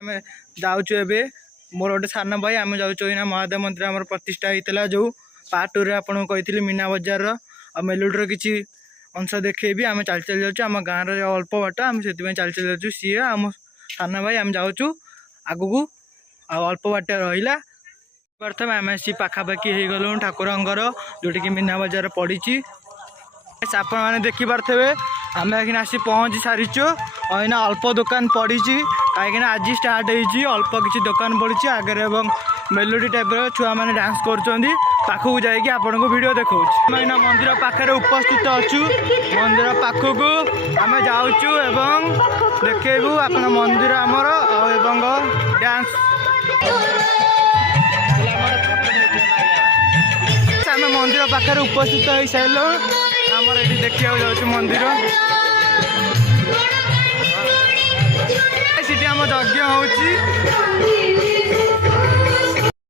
आम जाऊँ ए मोर गोटे सान भाई आम जाऊँ महादेव मंदिर आम प्रतिष्ठा होता जो पार्ट 2 आपको कही मीना बजार मेलोडीर किसी अंश देखी आम चल चल जाऊँ आम गाँव अल्प बाट आम से चल चल जाऊँ सी आम सान भाई आम जाऊँ आगू अल्प बाट रहा प्रथम आम आसी पाखापाखि हो गलु ठाकुरंर जोटि कि मीना बजार पड़ी आप मैंने देखिपे आम एखिन आसी पहुँची सारीचु अना अल्प दुकान पड़ी कहीं आज स्टार्ट होती अल्प किसी दुकान पड़ी आगे मेलोडी टाइप छुआ मैंने डांस करखक जाकि आपन को वीडियो देखा मैंने मंदिर पाखे उपस्थित अच्छु मंदिर पाखक आम जाऊँ एवं देखू आप मंदिर आमर एवं डांस आम मंदिर पाखे उपस्थित हो सारे आमर ये देखा जाऊँ मंदिर सीटी आम यज्ञ हो